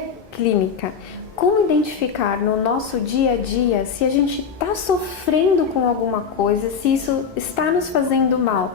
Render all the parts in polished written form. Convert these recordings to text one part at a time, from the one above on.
psicologia clínica, como identificar no nosso dia a dia se a gente está sofrendo com alguma coisa, se isso está nos fazendo mal.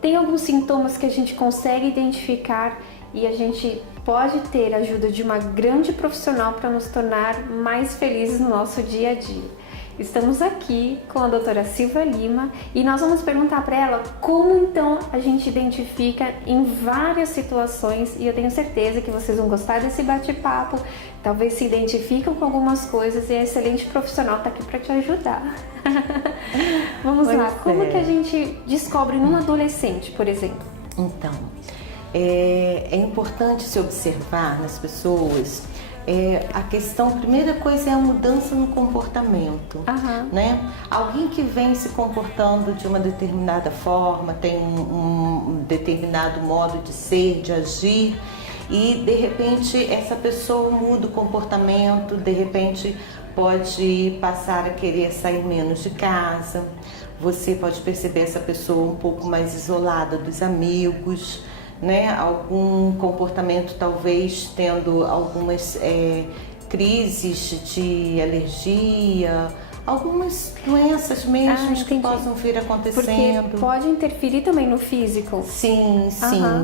Tem alguns sintomas que a gente consegue identificar e a gente pode ter a ajuda de uma grande profissional para nos tornar mais felizes no nosso dia a dia. Estamos aqui com a doutora Silvia Lima e nós vamos perguntar para ela como então a gente identifica em várias situações, e eu tenho certeza que vocês vão gostar desse bate-papo, talvez se identificam com algumas coisas e a excelente profissional está aqui para te ajudar. Vamos lá, como que a gente descobre num adolescente, por exemplo? Então, é importante se observar nas pessoas. A questão, a primeira coisa é a mudança no comportamento, né? Alguém que vem se comportando de uma determinada forma, tem um determinado modo de ser, de agir, e de repente essa pessoa muda o comportamento, de repente pode passar a querer sair menos de casa, você pode perceber essa pessoa um pouco mais isolada dos amigos, né? Algum comportamento talvez tendo algumas crises de alergia, algumas doenças mesmo que possam vir acontecendo. Porque pode interferir também no físico? Sim,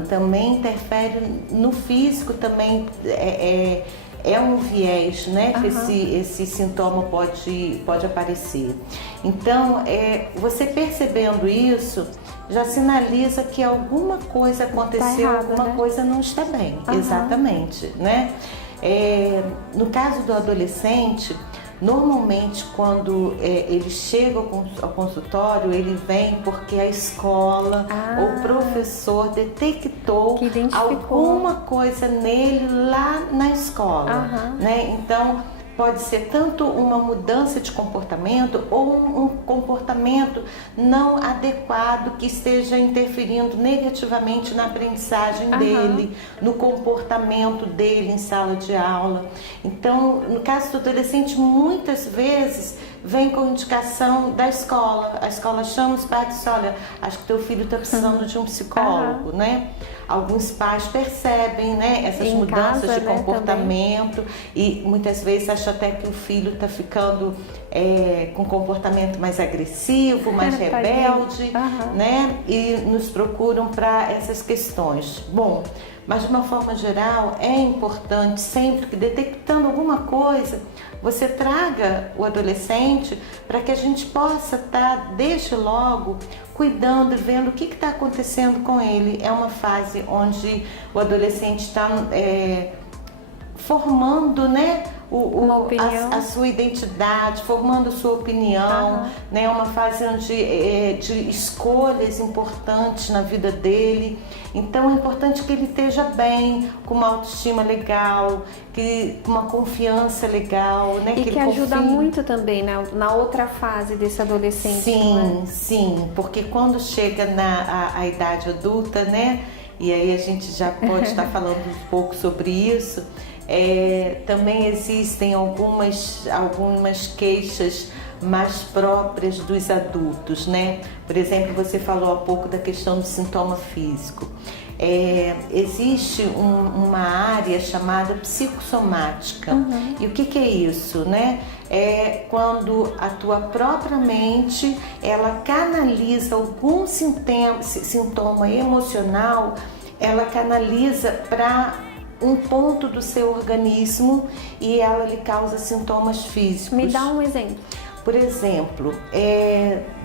também interfere no físico, também é um viés, né, que esse sintoma pode aparecer. Então, você percebendo isso, já sinaliza que alguma coisa aconteceu, alguma coisa não está bem. Exatamente, né? No caso do adolescente, normalmente quando ele chega ao consultório, ele vem porque a escola ou o professor detectou alguma coisa nele lá na escola, né? Então, pode ser tanto uma mudança de comportamento ou um comportamento não adequado que esteja interferindo negativamente na aprendizagem dele, no comportamento dele em sala de aula. Então, no caso do adolescente, muitas vezes vem com indicação da escola. A escola chama os pais e diz: olha, acho que teu filho está precisando de um psicólogo, né? Alguns pais percebem, né, essas mudanças de comportamento, e muitas vezes acham até que o filho está ficando com um comportamento mais agressivo, mais rebelde, né? E nos procuram para essas questões. Bom, mas de uma forma geral é importante sempre que, detectando alguma coisa, você traga o adolescente para que a gente possa estar desde logo cuidando e vendo o que está acontecendo com ele. É uma fase onde o adolescente está formando, né, a sua identidade, formando sua opinião, né? É uma fase de escolhas importantes na vida dele. Então é importante que ele esteja bem, com uma autoestima legal, com uma confiança legal, né? E que ajuda muito também na outra fase desse adolescente. Sim, né? Sim, porque quando chega a idade adulta, né? E aí a gente já pode estar falando um pouco sobre isso. Também existem algumas queixas mais próprias dos adultos, né? Por exemplo, você falou há pouco da questão do sintoma físico. Existe uma área chamada psicossomática. E o que é isso, né? É quando a tua própria mente, ela canaliza algum sintoma emocional, ela canaliza para um ponto do seu organismo e ela lhe causa sintomas físicos. Me dá um exemplo. Por exemplo,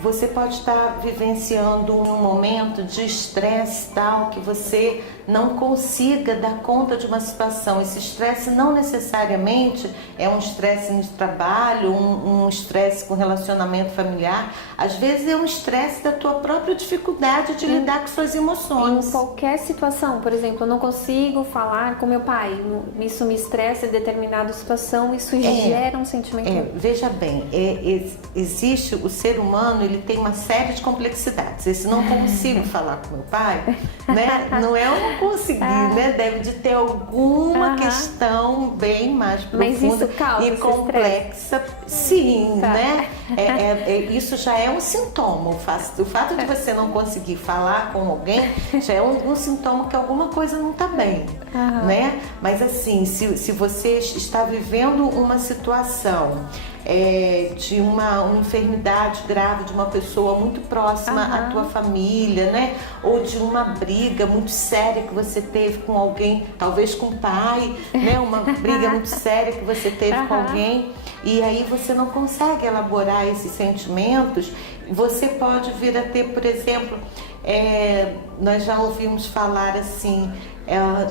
você pode estar vivenciando um momento de estresse tal que você não consiga dar conta de uma situação. Esse estresse não necessariamente é um estresse no trabalho, um estresse com relacionamento familiar. Às vezes é um estresse da tua própria dificuldade de lidar com suas emoções. Em qualquer situação, por exemplo, eu não consigo falar com meu pai, isso me estressa em determinada situação, isso gera um sentimento. Veja bem, existe o ser humano, ele tem uma série de complexidades. Esse não consigo falar com meu pai, né? Não é um conseguir, né? Deve de ter alguma questão bem mais profunda e complexa. Sim, né? Isso já é um sintoma. O fato de você não conseguir falar com alguém já é um sintoma que alguma coisa não está bem, né? Mas assim, se você está vivendo uma situação de uma enfermidade grave de uma pessoa muito próxima à tua família, né? Ou de uma briga muito séria que você teve com alguém, talvez com o pai, né? Uma briga muito séria que você teve com alguém, e aí você não consegue elaborar esses sentimentos. Você pode vir a ter, por exemplo, nós já ouvimos falar assim,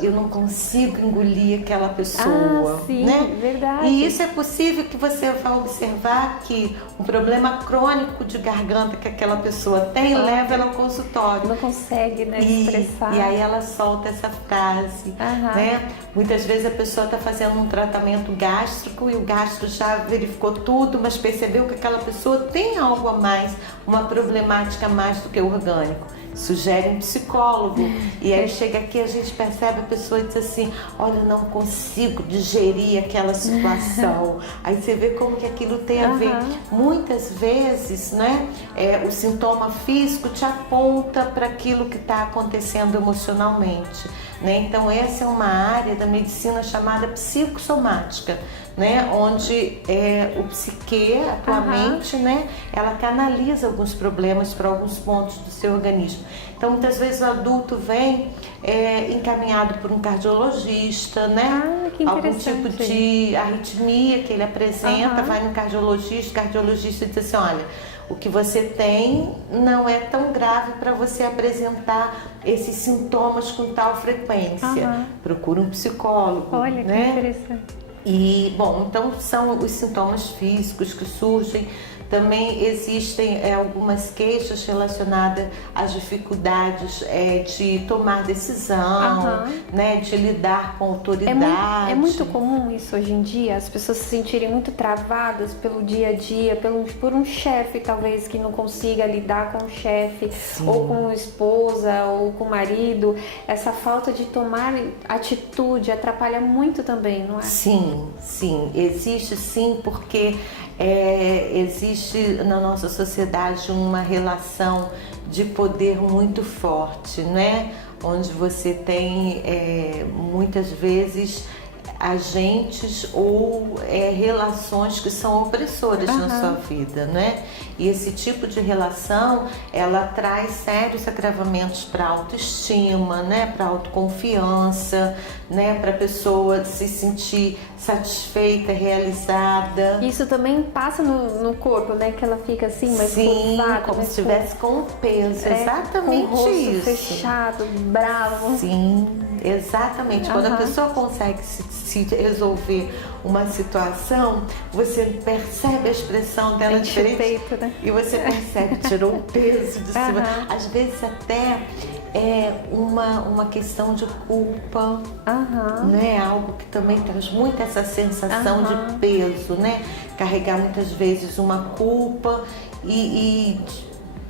eu não consigo engolir aquela pessoa, sim, né? Verdade. E isso é possível que você vai observar que um problema crônico de garganta que aquela pessoa tem leva ela ao consultório. Não consegue, né, expressar. E aí ela solta essa frase, né? Muitas vezes a pessoa está fazendo um tratamento gástrico e o gastro já verificou tudo, mas percebeu que aquela pessoa tem algo a mais, uma problemática a mais do que o orgânico. Sugere um psicólogo. E aí chega aqui, a gente percebe a pessoa e diz assim: olha, não consigo digerir aquela situação. Aí você vê como que aquilo tem a ver. Muitas vezes, né, o sintoma físico te aponta para aquilo que está acontecendo emocionalmente, né? Então essa é uma área da medicina chamada psicossomática, né? Onde o psique, a tua mente, né? Ela canaliza alguns problemas para alguns pontos do seu organismo. Então muitas vezes o adulto vem encaminhado por um cardiologista, né? Algum tipo de arritmia que ele apresenta, vai no cardiologista, o cardiologista diz assim: olha, o que você tem não é tão grave para você apresentar esses sintomas com tal frequência. Procura um psicólogo. Olha, né? Que interessante. E, bom, então são os sintomas físicos que surgem. Também existem algumas queixas relacionadas às dificuldades de tomar decisão, né, de lidar com autoridade. É muito comum isso hoje em dia, as pessoas se sentirem muito travadas pelo dia a dia, por um chefe talvez que não consiga lidar com o chefe, ou com a esposa, ou com o marido. Essa falta de tomar atitude atrapalha muito também, não é? Sim, existe sim, porque existe na nossa sociedade uma relação de poder muito forte, né? Onde você tem muitas vezes agentes ou relações que são opressoras na sua vida, né? E esse tipo de relação, ela traz sérios agravamentos para a autoestima, né? Para a autoconfiança, né? Para a pessoa se sentir satisfeita, realizada. Isso também passa no corpo, né? Que ela fica assim, mais curvada, como se estivesse com um peso, exatamente com o rosto isso. Fechado, bravo. Sim, exatamente. Quando a pessoa consegue se resolver uma situação, você percebe a expressão dela diferente, peito, né? E você percebe, tirou o peso de cima. Às vezes até uma questão de culpa, né? Algo que também traz muito essa sensação de peso, né? Carregar muitas vezes uma culpa e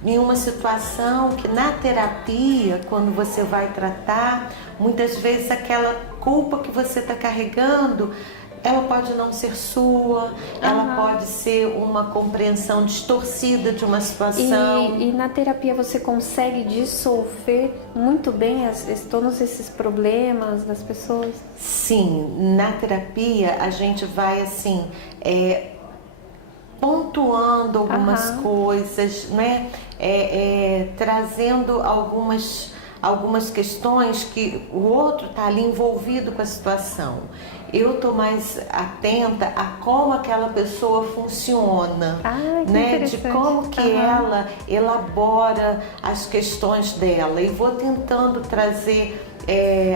em uma situação que na terapia, quando você vai tratar, muitas vezes aquela culpa que você está carregando, ela pode não ser sua, ela pode ser uma compreensão distorcida de uma situação. E na terapia você consegue dissolver muito bem todos esses problemas das pessoas? Sim, na terapia a gente vai assim pontuando algumas coisas, né? Trazendo algumas questões que o outro está ali envolvido com a situação. Eu estou mais atenta a como aquela pessoa funciona, né? De como que ela elabora as questões dela, e vou tentando trazer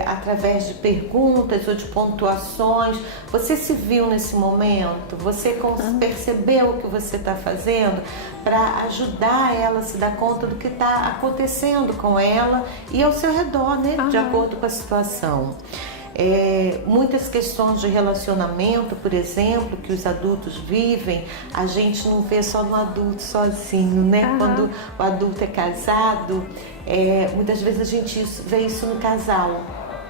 através de perguntas ou de pontuações. Você se viu nesse momento? Você percebeu o que você está fazendo? Para ajudar ela a se dar conta do que está acontecendo com ela e ao seu redor, né? De acordo com a situação. Muitas questões de relacionamento, por exemplo, que os adultos vivem, a gente não vê só no adulto sozinho, né? Quando o adulto é casado, muitas vezes a gente vê isso no casal,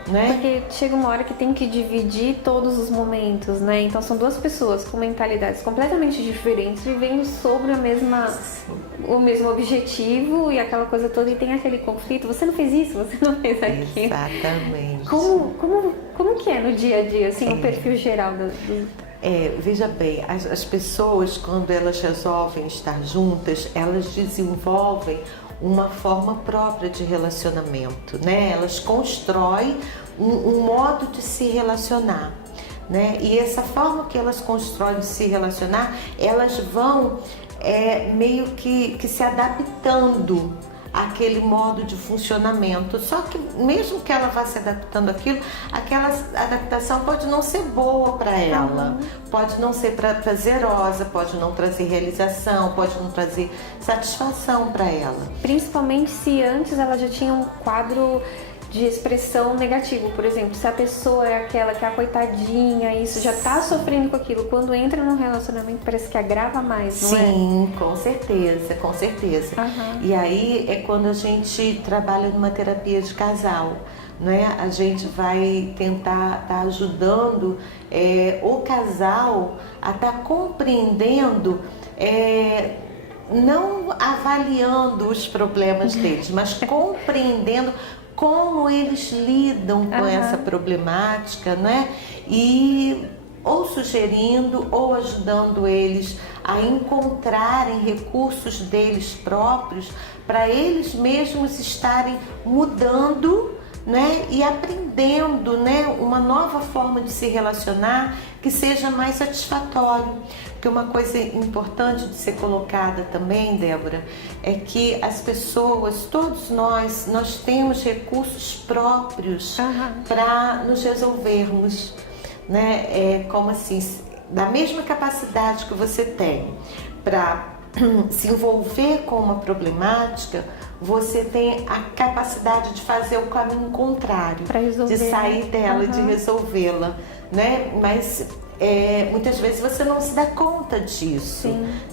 né? Porque chega uma hora que tem que dividir todos os momentos, né? Então são duas pessoas com mentalidades completamente diferentes vivendo sobre o mesmo objetivo e aquela coisa toda, e tem aquele conflito. Você não fez isso, você não fez aquilo. Exatamente. Como que é no dia a dia, assim, o perfil geral veja bem, as pessoas, quando elas resolvem estar juntas, elas desenvolvem uma forma própria de relacionamento, né? Elas constroem um modo de se relacionar, né? E essa forma que elas constroem de se relacionar, elas vão meio que se adaptando àquele modo de funcionamento. Só que mesmo que ela vá se adaptando àquilo, aquela adaptação pode não ser boa para ela, pode não ser prazerosa, pode não trazer realização, pode não trazer satisfação para ela. Principalmente se antes ela já tinha um quadro de expressão negativo, por exemplo, se a pessoa é aquela que é a coitadinha, isso já tá sofrendo com aquilo, quando entra num relacionamento parece que agrava mais, não é? Sim, com certeza, com certeza. E aí é quando a gente trabalha numa terapia de casal, né? A gente vai tentar estar ajudando o casal a estar compreendendo, não avaliando os problemas deles, mas compreendendo como eles lidam com essa problemática, né? E ou sugerindo ou ajudando eles a encontrarem recursos deles próprios para eles mesmos estarem mudando, né? E aprendendo, né? Uma nova forma de se relacionar que seja mais satisfatório. Porque uma coisa importante de ser colocada também, Débora, é que as pessoas, todos nós temos recursos próprios para nos resolvermos, né? Como assim, da mesma capacidade que você tem para se envolver com uma problemática, você tem a capacidade de fazer o caminho contrário, de sair dela, de resolvê-la, né? Mas muitas vezes você não se dá conta disso,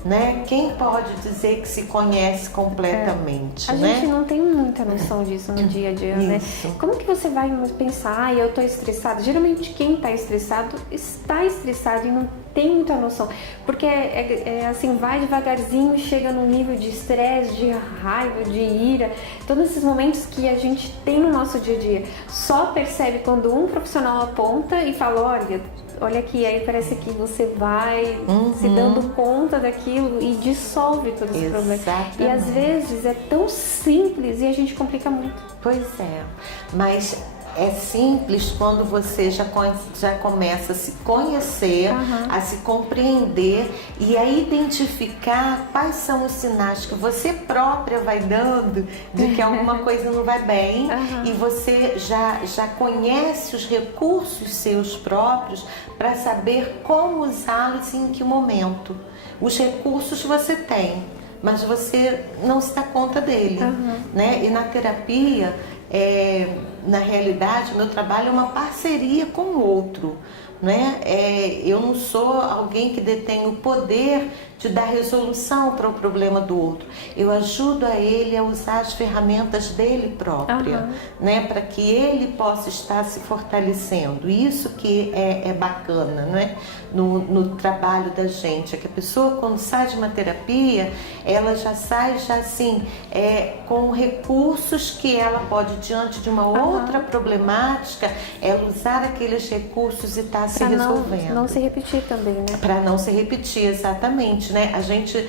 né? Quem pode dizer que se conhece completamente, A né? gente não tem muita noção disso no dia a dia, né? Como que você vai pensar, eu tô estressado? Geralmente quem tá estressado está estressado e não tem muita noção, porque assim, vai devagarzinho, chega num nível de estresse, de raiva, de ira, todos esses momentos que a gente tem no nosso dia a dia. Só percebe quando um profissional aponta e fala, olha aqui, aí parece que você vai se dando conta daquilo e dissolve todos os problemas. E às vezes é tão simples e a gente complica muito. Pois é, mas é simples quando você já começa a se conhecer, a se compreender e a identificar quais são os sinais que você própria vai dando de que alguma coisa não vai bem, e você já conhece os recursos seus próprios para saber como usá-los e em que momento. Os recursos você tem, mas você não se dá conta dele, né? E na terapia, na realidade, o meu trabalho é uma parceria com o outro, né? Eu não sou alguém que detém o poder de dar resolução para o problema do outro. Eu ajudo a ele a usar as ferramentas dele própria, né? Para que ele possa estar se fortalecendo. Isso que é bacana, né? No trabalho da gente, é que a pessoa, quando sai de uma terapia, ela já sai assim, com recursos que ela pode, diante de uma outra problemática, ela usar aqueles recursos e estar se resolvendo. Não se repetir também, né? Para não se repetir, exatamente, né? A gente,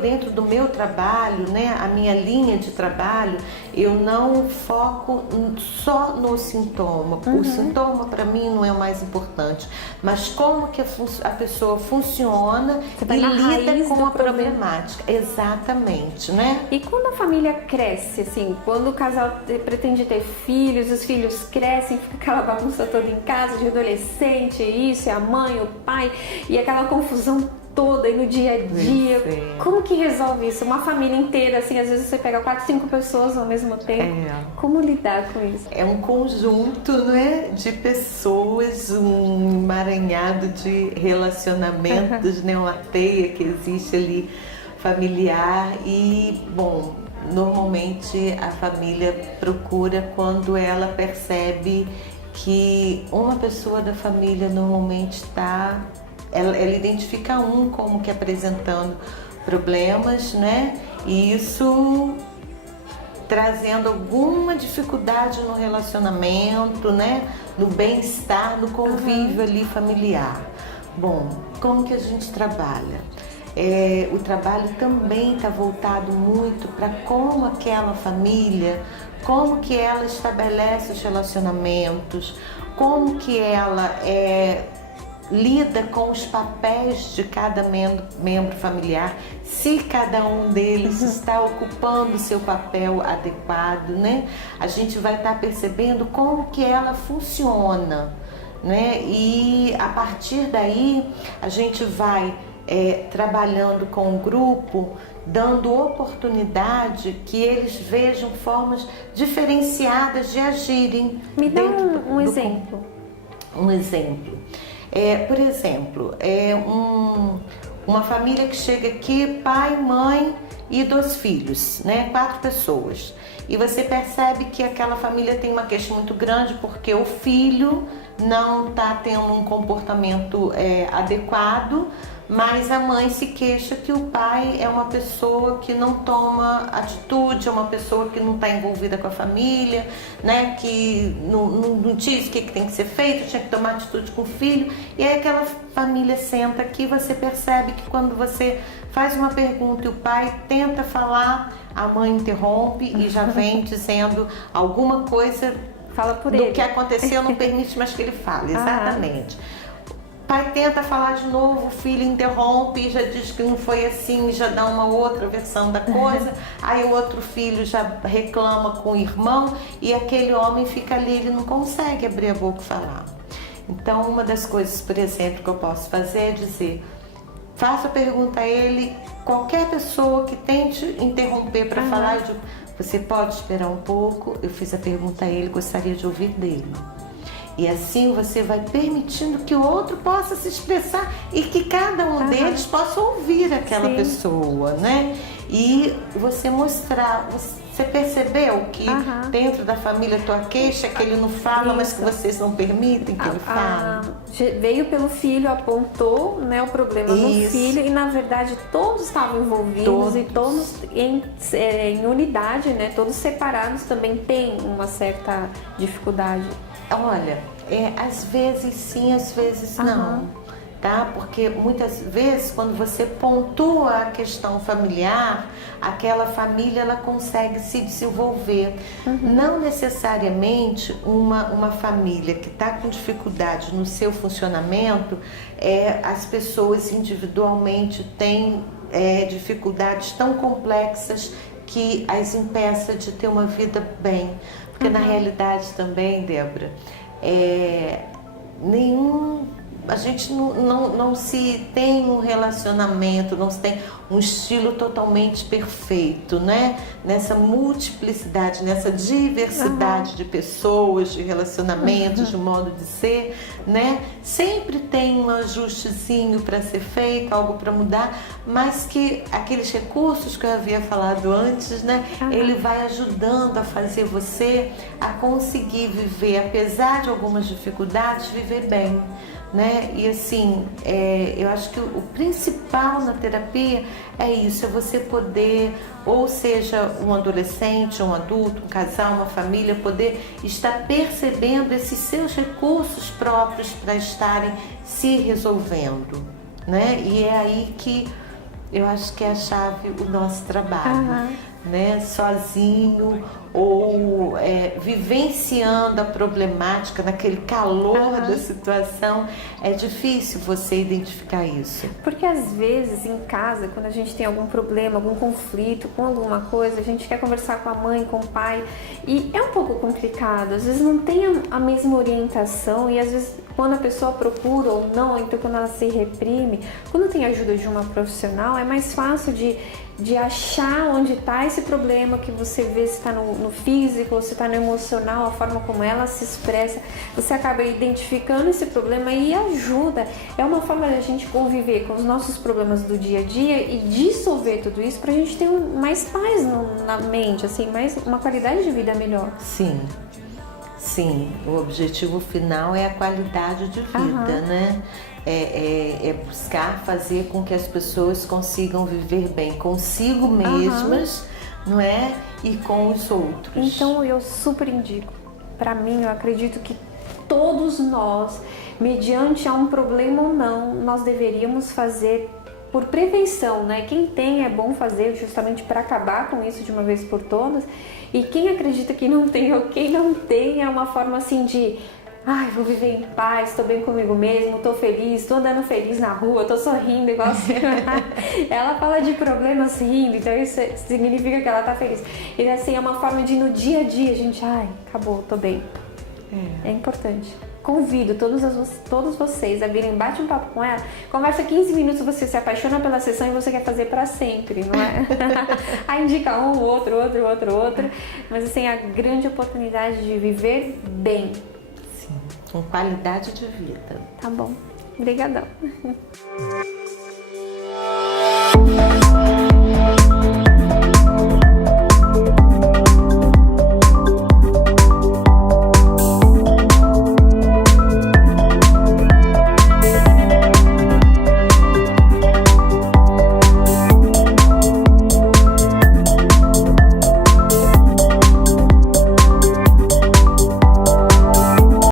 dentro do meu trabalho, né? A minha linha de trabalho, eu não foco só no sintoma. O sintoma para mim não é o mais importante, mas como que a pessoa funciona e lida com a problemática. Exatamente, né? E quando a família cresce, assim, quando o casal pretende ter filhos, os filhos crescem, fica aquela bagunça toda em casa, de adolescente, isso, é a mãe, o pai, e aquela confusão toda aí no dia a dia. Como que resolve isso? Uma família inteira, assim, às vezes você pega 4, 5 pessoas ao mesmo tempo. Como lidar com isso? É um conjunto, né, de pessoas, um emaranhado de relacionamentos, né, uma teia que existe ali familiar e, bom, normalmente a família procura quando ela percebe que uma pessoa da família normalmente ela identifica um como que apresentando problemas, né? E isso trazendo alguma dificuldade no relacionamento, né? No bem-estar, no convívio ali familiar. Bom, como que a gente trabalha? O trabalho também está voltado muito para como aquela família, como que ela estabelece os relacionamentos, como que ela lida com os papéis de cada membro familiar, se cada um deles está ocupando o seu papel adequado, né? A gente vai estar percebendo como que ela funciona, né? E a partir daí a gente vai trabalhando com o grupo, dando oportunidade que eles vejam formas diferenciadas de agirem. Me dá um exemplo. Um exemplo. Por exemplo, uma família que chega aqui, pai, mãe e 2 filhos, né? 4 pessoas. E você percebe que aquela família tem uma queixa muito grande porque o filho não está tendo um comportamento adequado, mas a mãe se queixa que o pai é uma pessoa que não toma atitude, é uma pessoa que não está envolvida com a família, né? Que não diz o que tem que ser feito, tinha que tomar atitude com o filho. E aí aquela família senta aqui, você percebe que quando você faz uma pergunta e o pai tenta falar, a mãe interrompe e já vem dizendo alguma coisa. Fala por do ele. que aconteceu, não permite mais que ele fale, exatamente. O pai tenta falar de novo, o filho interrompe e já diz que não foi assim, já dá uma outra versão da coisa. Aí o outro filho já reclama com o irmão e aquele homem fica ali, ele não consegue abrir a boca e falar. Então, uma das coisas, por exemplo, que eu posso fazer é dizer, faço a pergunta a ele, qualquer pessoa que tente interromper para falar, eu digo, você pode esperar um pouco, eu fiz a pergunta a ele, gostaria de ouvir dele. E assim você vai permitindo que o outro possa se expressar e que cada um deles possa ouvir aquela pessoa, né? E você mostrar, você percebeu que dentro da família a tua queixa é que ele não fala, mas que vocês não permitem que ele fale? Veio pelo filho, apontou, né, o problema no filho e na verdade todos estavam envolvidos e todos em unidade, né? Todos separados também tem uma certa dificuldade. Olha, às vezes sim, às vezes não, tá? Porque muitas vezes quando você pontua a questão familiar, aquela família ela consegue se desenvolver. Não necessariamente uma família que está com dificuldade no seu funcionamento, as pessoas individualmente têm dificuldades tão complexas que as impeça de ter uma vida bem. Porque na realidade também, Débora, a gente não se tem um relacionamento, não se tem um estilo totalmente perfeito, né? Nessa multiplicidade, nessa diversidade de pessoas, de relacionamentos, de modo de ser, né? Sempre tem um ajustezinho para ser feito, algo para mudar, mas que aqueles recursos que eu havia falado antes, né? Ele vai ajudando a fazer você a conseguir viver, apesar de algumas dificuldades, viver bem. Né? E assim, eu acho que o principal na terapia é isso, é você poder, ou seja, um adolescente, um adulto, um casal, uma família, poder estar percebendo esses seus recursos próprios para estarem se resolvendo, né? E é aí que eu acho que é a chave o nosso trabalho, né? Sozinho ou vivenciando a problemática naquele calor da situação, é difícil você identificar isso. Porque às vezes em casa, quando a gente tem algum problema, algum conflito com alguma coisa, a gente quer conversar com a mãe, com o pai e é um pouco complicado, às vezes não tem a mesma orientação e às vezes quando a pessoa procura ou não, então quando ela se reprime, quando tem ajuda de uma profissional é mais fácil de achar onde está esse problema que você vê se está no no físico, ou se está no emocional, a forma como ela se expressa, você acaba identificando esse problema e ajuda. É uma forma de a gente conviver com os nossos problemas do dia a dia e dissolver tudo isso pra gente ter mais paz na mente, assim, uma qualidade de vida melhor. Sim. Sim, o objetivo final é a qualidade de vida, né? É buscar fazer com que as pessoas consigam viver bem consigo mesmas, não é? E com os outros. Então eu super indico. Para mim, eu acredito que todos nós, mediante a um problema ou não, nós deveríamos fazer por prevenção, né? Quem tem é bom fazer justamente para acabar com isso de uma vez por todas. E quem acredita que não tem ou quem não tem é uma forma assim de vou viver em paz, estou bem comigo mesmo, estou feliz, estou andando feliz na rua, estou sorrindo igual assim. Ela fala de problemas rindo, então isso significa que ela está feliz. E assim, é uma forma de no dia a dia a gente, acabou, estou bem. É importante. Convido todos vocês a virem, bate um papo com ela, conversa 15 minutos, você se apaixona pela sessão e você quer fazer pra sempre, não é? Aí indica um, outro, mas assim, a grande oportunidade de viver bem. Sim, com qualidade de vida. Tá bom, obrigadão.